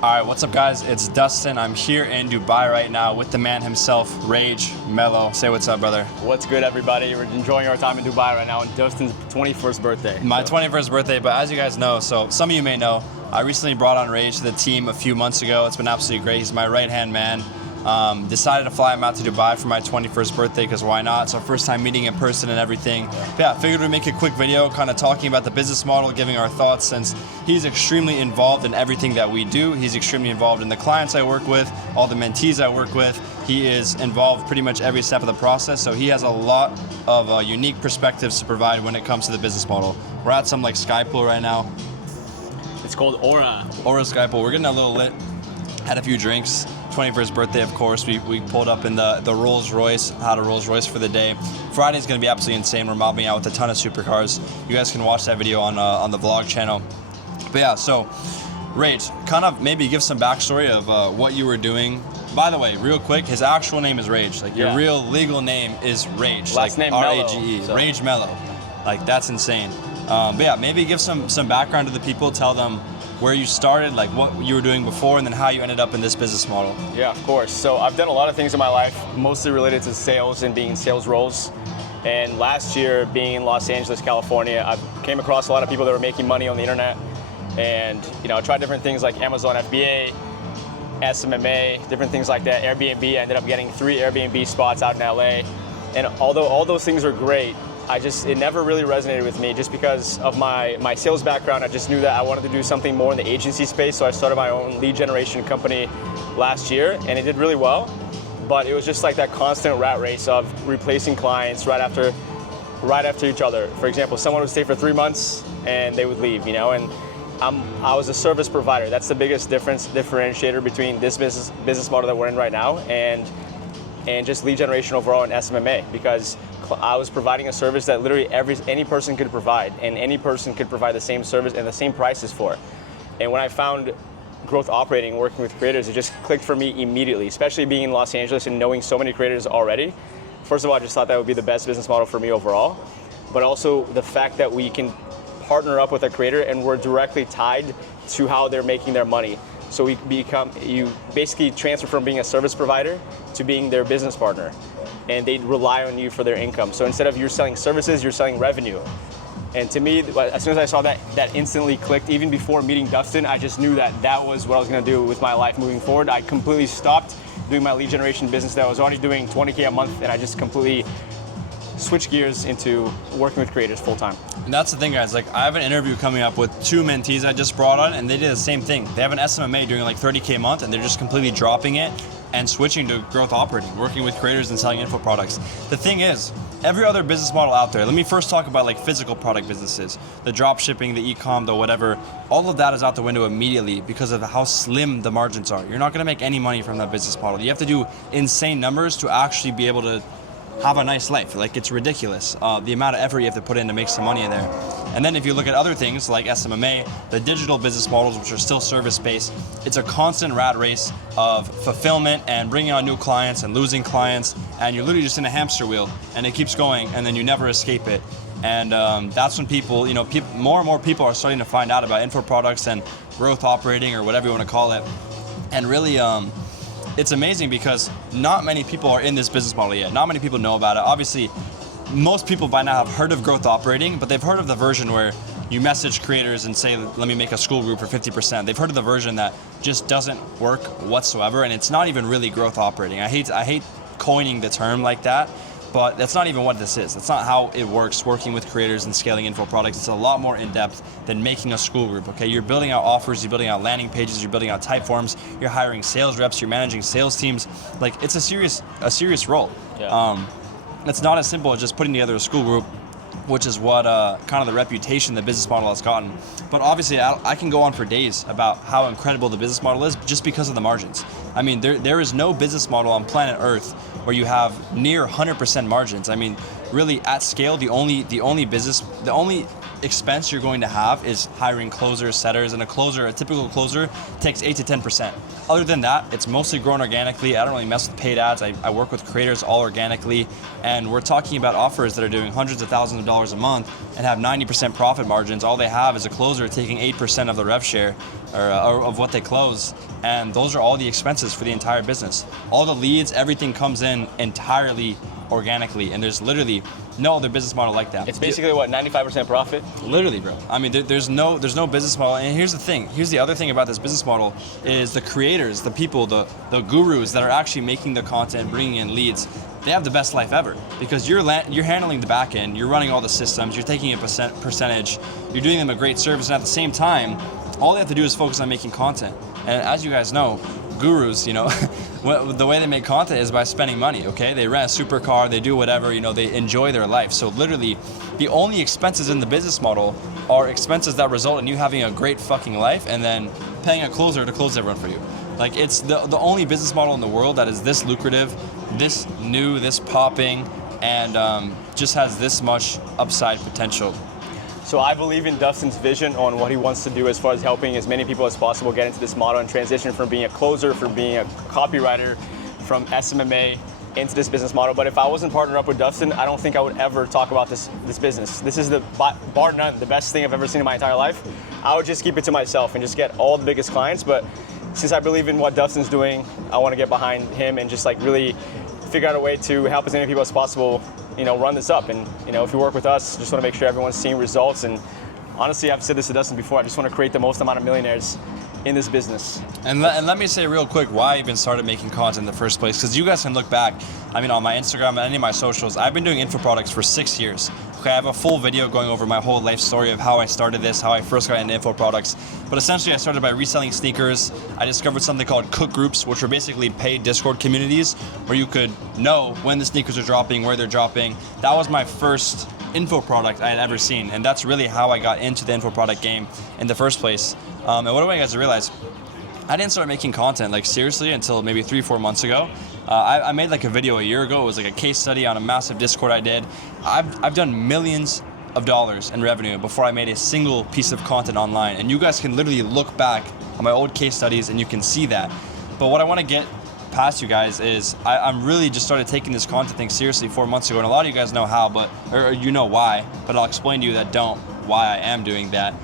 All right, what's up guys? It's Dustin. I'm here in Dubai right now with the man himself, Rage Mello. Say what's up, brother. What's good, everybody? We're enjoying our time in Dubai right now on Dustin's 21st birthday. My 21st birthday, but as you guys know, so some of you may know, I recently brought on Rage to the team a few months ago. It's been absolutely great. He's my right-hand man. Decided to fly him out to Dubai for my 21st birthday because why not? It's our first time meeting in person and everything. But yeah, figured we'd make a quick video kind of talking about the business model, giving our thoughts since he's extremely involved in everything that we do. He's extremely involved in the clients I work with, all the mentees I work with. He is involved pretty much every step of the process, so he has a lot of unique perspectives to provide when it comes to the business model. We're at some like sky pool right now. It's called Aura. Aura Sky Pool. We're getting a little lit, had a few drinks. 21st birthday, of course. We pulled up in the Rolls Royce, had a Rolls Royce for the day. Friday's gonna be absolutely insane. We're mobbing out with a ton of supercars. You guys can watch that video on the vlog channel. But yeah, so Rage, kind of maybe give some backstory of what you were doing. By the way, real quick, his actual name is Rage. Like your real legal name is Rage. Last name R-A-G-E, so. Rage Mello. Like that's insane. But yeah, maybe give some background to the people. Tell them where you started, like what you were doing before, and then how you ended up in this business model. Yeah, of course. So I've done a lot of things in my life, mostly related to sales and being in sales roles. And last year, being in Los Angeles, California, I came across a lot of people that were making money on the internet. And I tried different things like Amazon FBA, SMMA, different things like that, Airbnb. I ended up getting 3 Airbnb spots out in LA. And although all those things are great, it never really resonated with me just because of my sales background. I just knew that I wanted to do something more in the agency space, so I started my own lead generation company last year, and it did really well. But it was just like that constant rat race of replacing clients right after each other. For example, someone would stay for 3 months and they would leave, and I was a service provider. That's the biggest differentiator between this business model that we're in right now and just lead generation overall in SMMA, because I was providing a service that literally any person could provide, and any person could provide the same service and the same prices for. And when I found growth operating, working with creators, it just clicked for me immediately, especially being in Los Angeles and knowing so many creators already. First of all, I just thought that would be the best business model for me overall, but also the fact that we can partner up with a creator and we're directly tied to how they're making their money. So you basically transfer from being a service provider to being their business partner, and they rely on you for their income. So instead of you're selling services, you're selling revenue. And to me, as soon as I saw that instantly clicked. Even before meeting Dustin, I just knew that was what I was gonna do with my life moving forward. I completely stopped doing my lead generation business that I was already doing $20K a month, and I just completely switch gears into working with creators full time. And that's the thing, guys. Like, I have an interview coming up with 2 mentees I just brought on, and they did the same thing. They have an SMMA doing like 30K a month, and they're just completely dropping it and switching to growth operating, working with creators and selling info products. The thing is, every other business model out there, let me first talk about like physical product businesses, the drop shipping, the e-com, the whatever, all of that is out the window immediately because of how slim the margins are. You're not gonna make any money from that business model. You have to do insane numbers to actually be able to have a nice life. Like, it's ridiculous, the amount of effort you have to put in to make some money in there. And then if you look at other things like SMMA, the digital business models, which are still service-based, it's a constant rat race of fulfillment and bringing on new clients and losing clients, and you're literally just in a hamster wheel, and it keeps going, and then you never escape it. And that's when people, more and more people are starting to find out about info products and growth operating, or whatever you want to call it. And really, it's amazing because not many people are in this business model yet. Not many people know about it. Obviously, most people by now have heard of growth operating, but they've heard of the version where you message creators and say, let me make a school group for 50%. They've heard of the version that just doesn't work whatsoever, and it's not even really growth operating. I hate coining the term like that, but that's not even what this is. That's not how it works, working with creators and scaling info products. It's a lot more in-depth than making a school group, okay? You're building out offers, you're building out landing pages, you're building out type forms, you're hiring sales reps, you're managing sales teams. Like, it's a serious role. Yeah. It's not as simple as just putting together a school group, which is what kind of the reputation the business model has gotten. But obviously, I can go on for days about how incredible the business model is just because of the margins. I mean, there is no business model on planet Earth where you have near 100% margins. I mean, really at scale, the only expense you're going to have is hiring closers, setters, and a typical closer takes 8 to 10%. Other than that, it's mostly grown organically. I don't really mess with paid ads. I work with creators all organically, and we're talking about offers that are doing hundreds of thousands of dollars a month and have 90% profit margins. All they have is a closer taking 8% of the rev share or of what they close, and those are all the expenses for the entire business. All the leads, everything comes in entirely organically, and there's literally no other business model like that. It's basically what, 95% profit? Literally, bro. I mean, there's no business model. And here's the thing. Here's the other thing about this business model is the creators, the people, the gurus that are actually making the content, bringing in leads. They have the best life ever because you're handling the back end, you're running all the systems, you're taking a percentage, you're doing them a great service, and at the same time, all they have to do is focus on making content. And as you guys know, gurus, you know, the way they make content is by spending money, okay? They rent a supercar, they do whatever, you know, they enjoy their life. So literally, the only expenses in the business model are expenses that result in you having a great fucking life and then paying a closer to close everyone for you. Like, it's the only business model in the world that is this lucrative, this new, this popping, and just has this much upside potential. So I believe in Dustin's vision on what he wants to do as far as helping as many people as possible get into this model and transition from being a closer, from being a copywriter, from SMMA into this business model. But if I wasn't partnered up with Dustin, I don't think I would ever talk about this business. This is bar none, the best thing I've ever seen in my entire life. I would just keep it to myself and just get all the biggest clients. But since I believe in what Dustin's doing, I want to get behind him and just like really figure out a way to help as many people as possible, you know, run this up. And, you know, if you work with us, just want to make sure everyone's seeing results. And honestly, I've said this to Dustin before, I just want to create the most amount of millionaires in this business. And let me say real quick why I even started making content in the first place, because you guys can look back, I mean, on my Instagram and any of my socials, I've been doing info products for 6 years. Okay, I have a full video going over my whole life story of how I started this, how I first got into info products. But essentially, I started by reselling sneakers. I discovered something called cook groups, which were basically paid Discord communities where you could know when the sneakers are dropping, where they're dropping. That was my first info product I had ever seen, and that's really how I got into the info product game in the first place. And what do I guys realize? I didn't start making content like seriously until maybe 3-4 months ago. I made like a video a year ago. It was like a case study on a massive Discord I did. I've done millions of dollars in revenue before I made a single piece of content online. And you guys can literally look back on my old case studies and you can see that. But what I want to get past you guys is I'm really just started taking this content thing seriously 4 months ago. And a lot of you guys know how, or you know why, but I'll explain to you that don't why I am doing that.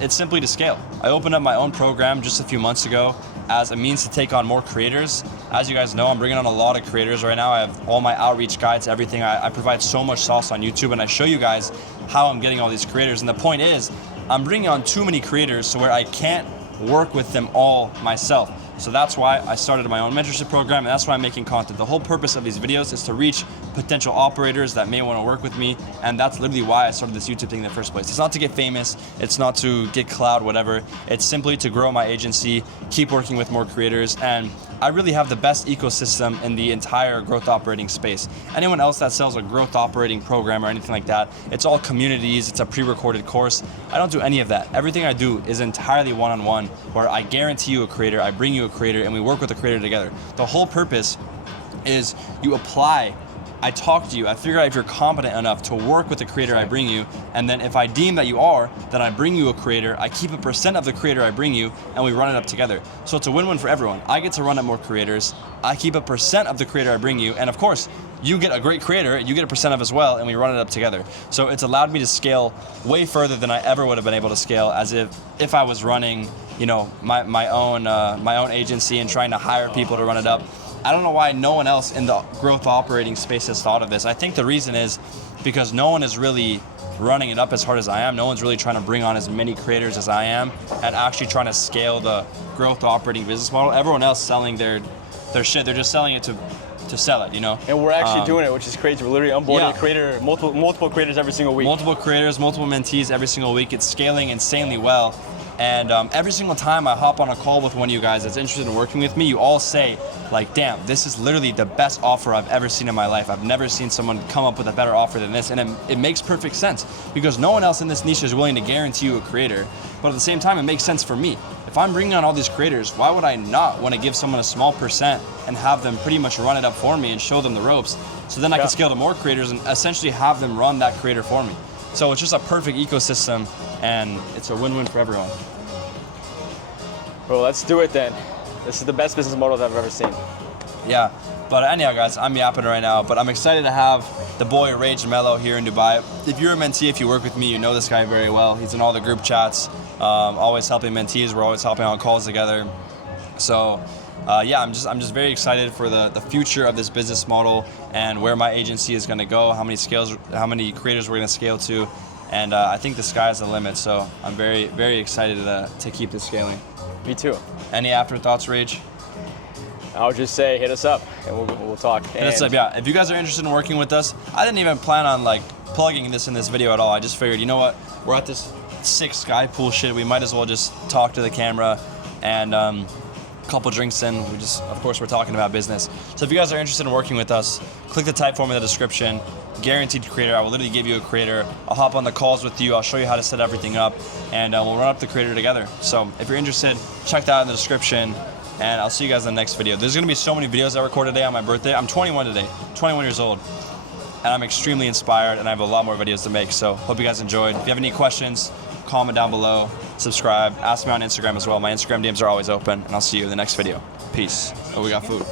It's simply to scale. I opened up my own program just a few months ago as a means to take on more creators. As you guys know, I'm bringing on a lot of creators right now. I have all my outreach guides, everything. I provide so much sauce on YouTube, and I show you guys how I'm getting all these creators. And the point is, I'm bringing on too many creators so where I can't work with them all myself. So that's why I started my own mentorship program, and that's why I'm making content. The whole purpose of these videos is to reach potential operators that may want to work with me, and that's literally why I started this YouTube thing in the first place. It's not to get famous, it's not to get clout, whatever. It's simply to grow my agency, keep working with more creators, and I really have the best ecosystem in the entire growth operating space. Anyone else that sells a growth operating program or anything like that, it's all communities, it's a pre-recorded course. I don't do any of that. Everything I do is entirely one-on-one, where I guarantee you a creator, I bring you a creator, and we work with the creator together. The whole purpose is you apply, I talk to you, I figure out if you're competent enough to work with the creator I bring you, and then if I deem that you are, then I bring you a creator, I keep a percent of the creator I bring you, and we run it up together. So it's a win-win for everyone. I get to run up more creators, I keep a percent of the creator I bring you, and of course, you get a great creator, you get a percent of as well, and we run it up together. So it's allowed me to scale way further than I ever would have been able to scale as if I was running, you know, my own agency and trying to hire people to run it up. I don't know why no one else in the growth operating space has thought of this. I think the reason is because no one is really running it up as hard as I am. No one's really trying to bring on as many creators as I am and actually trying to scale the growth operating business model. Everyone else selling their shit, they're just selling it to sell it, you know? And we're actually doing it, which is crazy. We're literally onboarding a creator, multiple creators every single week. Multiple creators, multiple mentees every single week. It's scaling insanely well. And every single time I hop on a call with one of you guys that's interested in working with me, you all say, like, damn, this is literally the best offer I've ever seen in my life. I've never seen someone come up with a better offer than this. And it makes perfect sense because no one else in this niche is willing to guarantee you a creator. But at the same time, it makes sense for me. If if I'm bringing on all these creators, why would I not want to give someone a small percent and have them pretty much run it up for me and show them the ropes? So then I can scale to more creators and essentially have them run that creator for me. So it's just a perfect ecosystem, and it's a win-win for everyone. Well, let's do it then. This is the best business model that I've ever seen. Yeah, but anyhow, guys, I'm yapping right now, but I'm excited to have the boy Rage Mello here in Dubai. If you're a mentee, if you work with me, you know this guy very well. He's in all the group chats, always helping mentees. We're always helping on calls together. So, yeah, I'm just very excited for the future of this business model and where my agency is going to go, how many creators we're going to scale to, and I think the sky's the limit. So I'm very, very excited to keep this scaling. Me too. Any afterthoughts, Rage? I would just say hit us up and we'll talk. Hit us up, yeah. If you guys are interested in working with us, I didn't even plan on like plugging this in this video at all. I just figured, you know what, we're at this sick sky pool shit. We might as well just talk to the camera and a couple drinks in. Of course, we're talking about business. So if you guys are interested in working with us, click the type form in the description. Guaranteed creator. I will literally give you a creator. I'll hop on the calls with you. I'll show you how to set everything up, and we'll run up the creator together. So if you're interested, check that out in the description. And I'll see you guys in the next video. There's gonna be so many videos I record today on my birthday. I'm 21 today, 21 years old. And I'm extremely inspired and I have a lot more videos to make. So hope you guys enjoyed. If you have any questions, comment down below, subscribe, ask me on Instagram as well. My Instagram DMs are always open, and I'll see you in the next video. Peace. Oh, we got food.